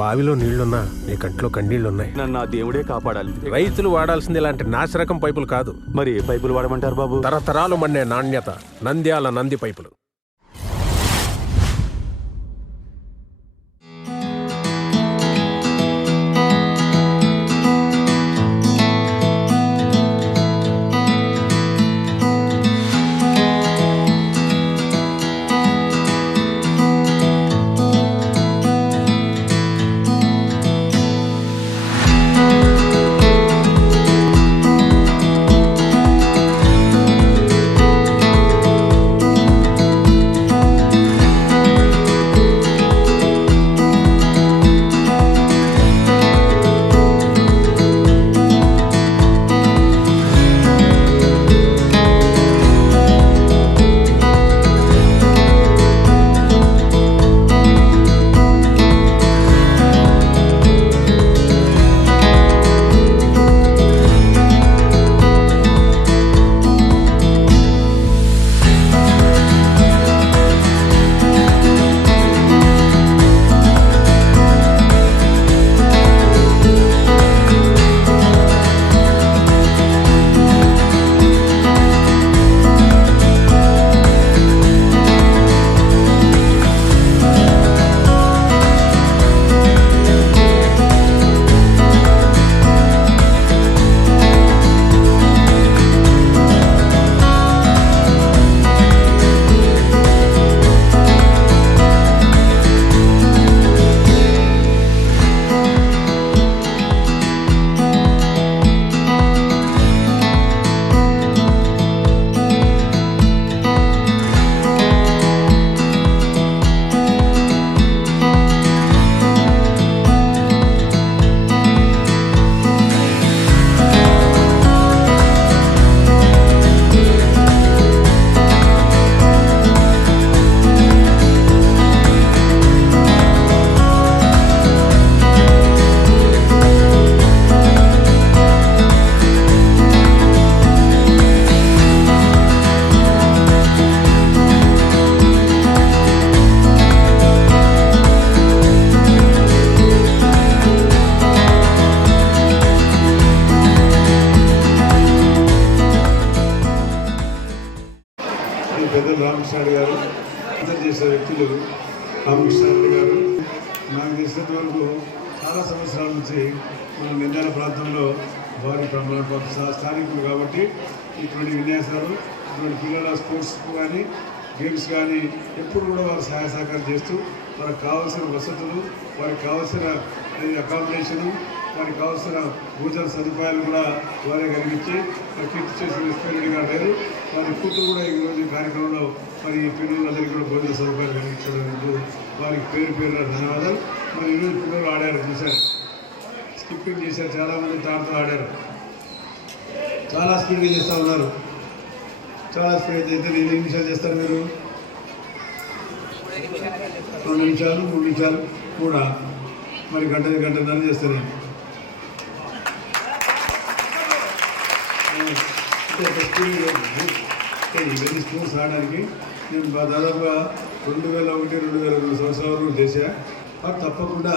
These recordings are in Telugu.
బావిలో నీళ్లున్నా నీ కంట్లో కన్నీళ్లున్నాయి. నన్ను ఆ దేవుడే కాపాడాలి. రైతులు వాడాల్సింది ఇలాంటి నాసిరకం పైపులు కాదు. మరి ఏ పైపులు వాడమంటారు బాబు? తరతరాలు మన్నే నాణ్యత నంద్యాల నంది పైపులు. పెద్దలు రామకృష్ణ గారు అందరు చేసే వ్యక్తులు రామకృష్ణ గారు నాకు తెలిసినంత వరకు చాలా సంవత్సరాల నుంచి మన నంద్యాల ప్రాంతంలో వారి స్థానికులు కాబట్టి ఇటువంటి విన్యాసాలు ఇటువంటి పిల్లల స్పోర్ట్స్ కానీ గేమ్స్ కానీ ఎప్పుడు కూడా వారు సహాయ సహకారం చేస్తూ వారికి కావాల్సిన వసతులు, వారికి కావాల్సిన అకామిడేషను, వారికి కావాల్సిన భోజన సదుపాయాలు కూడా వారే కలిగించి కీర్తి చేసిన ఎస్పీ గారు లేరు. వారి కూతురు కూడా ఈరోజు కార్యక్రమంలో మరి పిల్లలందరికీ కూడా భోజన సదుపాయాలు కలిగించడానికి వారికి పేరు ధన్యవాదాలు. మరి ఈరోజు పిల్లలు ఆడారు, చూశారు, స్కిప్పింగ్ చేశారు, చాలామంది తాడుతో ఆడారు, చాలా స్పీడ్గా చేస్తూ ఉన్నారు. చాలా స్పీడ్ అయితే ఎన్ని నిమిషాలు చేస్తారు మీరు? 2 నిమిషాలు 3 నిమిషాలు కూడా మరి గంటన్నర చేస్తారు. ఇవన్నీ స్పోర్ట్స్ ఆడడానికి నేను దాదాపుగా 2001-2002 సంవత్సరాల వరకు చేశా. తప్పకుండా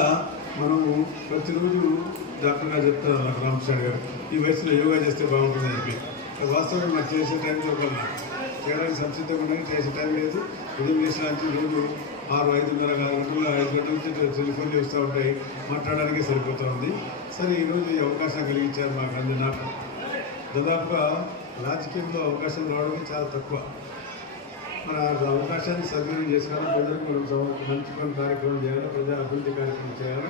మనము ప్రతిరోజు డాక్టర్ గారు చెప్తారు నాకు రామకృష్ణ గారు, ఈ వయసులో యోగా చేస్తే బాగుంటుందని చెప్పి. వాస్తవం నాకు చేసే టైంలో కన్నా చేయడానికి సంసిద్ధంగా ఉన్నాయి, చేసే టైం లేదు. ఉదయం చేసినానికి రోజు 6-5:30 గంటల 5 గంటల నుంచి టెలిఫోన్లు వస్తూ ఉంటాయి, మాట్లాడడానికి సరిపోతూ ఉంది. సరే ఈరోజు ఈ అవకాశం కలిగించారు మాకు. నాకు దాదాపుగా రాజకీయంలో అవకాశం రావడం చాలా తక్కువ. మన అవకాశాన్ని సద్వినియోగం చేసుకోవాలి, ప్రజలకు మంచి కొన్ని కార్యక్రమం చేయాలి, ప్రజా అభివృద్ధి కార్యక్రమం చేయాలి.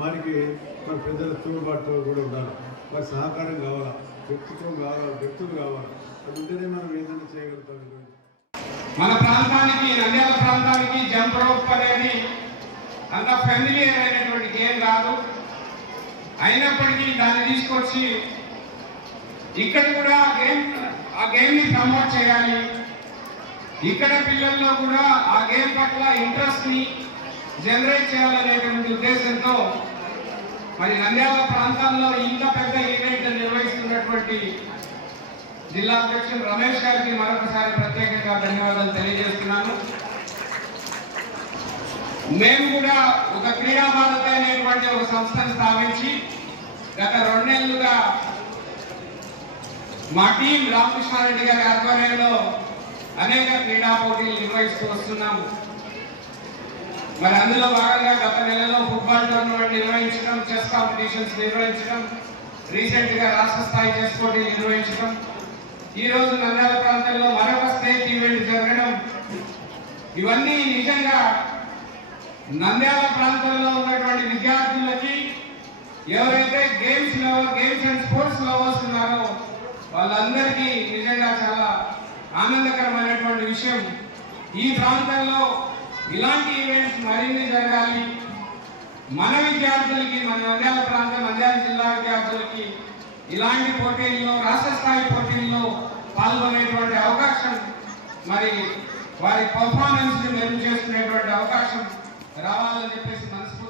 మనకి మన ప్రజల తోడుబాటులో కూడా ఉండాలి, వారి సహకారం కావాలా, వ్యక్తిత్వం కావాలి, వ్యక్తులు కావాలి. అది ఉంటేనే మనం ఏదైనా చేయగలుగుతాం. మన ప్రాంతానికి, నంద్యాల ప్రాంతానికి జంప్ రోప్ అనేది అంత ఫెమిలియర్ అయినటువంటి గేమ్ కాదు. అయినప్పటికీ దాన్ని తీసుకొచ్చి ఇక్కడ కూడా ఆ గేమ్ని ప్రమోట్ చేయాలి. ఇక్కడ పిల్లల్లో కూడా ఆ గేమ్ పట్ల ఇంట్రెస్ట్ని జనరేట్ చేయాలనేటువంటి ఉద్దేశంతో మరి నంద్యాల ప్రాంతాల్లో ఇంత పెద్ద ఈవెంట్ నిర్వహిస్తున్నటువంటి జిల్లా అధ్యక్షులు రమేష్ గారికి మరొకసారి ప్రత్యేకంగా ధన్యవాదాలు తెలియజేస్తున్నాను. మేము కూడా ఒక క్రీడా భారత అనేటువంటి సంస్థను స్థాపించి గత 2 నెలలుగా మా టీం రామకృష్ణారెడ్డి గారి ఆధ్వర్యంలో అనేక క్రీడా పోటీలు నిర్వహిస్తూ వస్తున్నాము. మరి అందులో భాగంగా గత నెలలో ఫుట్బాల్ టోర్నమెంట్ నిర్వహించడం, చెస్ కాంపిటీషన్స్ నిర్వహించడం, రీసెంట్ గా రాష్ట్ర స్థాయి చెస్ పోటీలు నిర్వహించడం, ఈ రోజు నంద్యాల ప్రాంతంలో మరొక స్టేట్ ఈవెంట్ జరగడం, ఇవన్నీ నిజంగా నంద్యాల ప్రాంతంలో ఉన్నటువంటి విద్యార్థులకి ఎవరైతే గేమ్స్ అండ్ స్పోర్ట్స్ లవర్స్ ఉన్నారో వాళ్ళందరికీ నిజంగా చాలా ఆనందకరమైనటువంటి విషయం. ఈ ప్రాంతంలో ఇలాంటి ఈవెంట్స్ మరిన్ని జరగాలి. మన విద్యార్థులకి, మన నంద్యాల ప్రాంతం, నంద్యాల జిల్లా విద్యార్థులకి ఇలాంటి పోటీల్లో, రాష్ట్ర స్థాయి పోటీల్లో పాల్గొనేటువంటి అవకాశం, మరి వారి పర్ఫార్మెన్స్ ని మెరుగు చేసుకునేటువంటి అవకాశం రావాలని చెప్పేసి మనసు